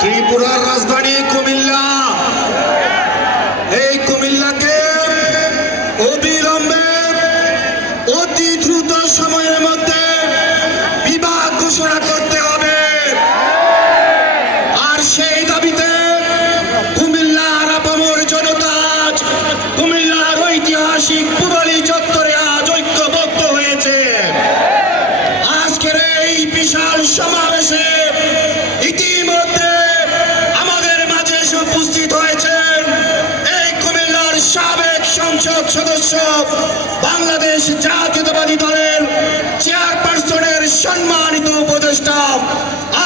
ত্রিপুরার রাজধানী কুমিল্লা। এই কুমিল্লাকে অবিলম্বে সমাবেশে ইতিমধ্যে আমাদের মাঝে উপস্থিত হয়েছেন এই কুমিল্লার সাবেক সংসদ সদস্য বাংলাদেশ জাতীয়তাবাদী দলের চেয়ারপারসনের সম্মানিত উপদেষ্টা।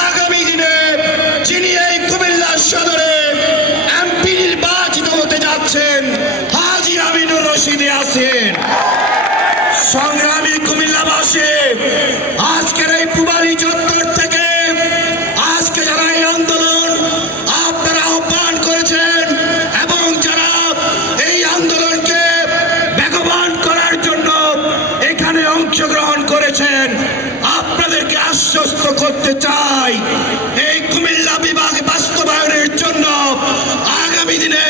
আগামী দিনে যিনি এই কুমিল্লা সদরে এমপি নির্বাচিত হতে যাচ্ছেন, হাজি আমিনুর রশিদে আছেন। সংগ্রামী কুমিল্লাবাসী, আজকের করতে চাই। এই কুমিল্লা বিভাগ বাস্তবায়নের জন্য আগামী দিনে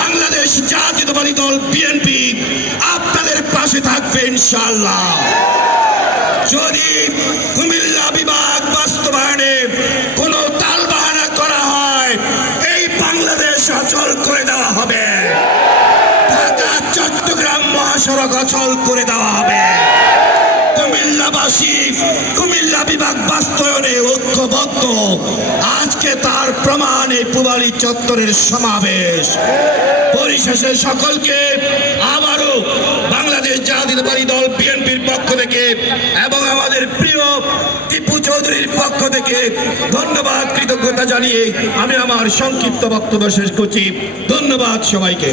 বাংলাদেশ জাতীয়তাবাদী দল বিএনপি আপনাদের পাশে থাকবে ইনশাল্লাহ যদি কুমিল্লা বিভাগ বাস্তবায়নে কোনো তালবাহানা করা হয়, এই বাংলাদেশ অচল করে দেওয়া হবে। ঢাকা, চট্টগ্রাম মহাসড়ক অচল করে দেওয়া হবে। কুমিল্লাবাসী, কুমিল্লা বিভাগ বাস্তবায়নে ঐক্যবদ্ধ আজকে তার প্রমাণ এই পুবালি চত্বরের সমাবেশ। পরিশেষে সকলকে আবারও বাংলাদেশ জাতীয়তাবাদী দল বিএনপির পক্ষ থেকে এবং আমাদের প্রিয় টিপু চৌধুরীর পক্ষ থেকে ধন্যবাদ, কৃতজ্ঞতা জানিয়ে আমি আমার সংক্ষিপ্ত বক্তব্য শেষ করছি। ধন্যবাদ সবাইকে।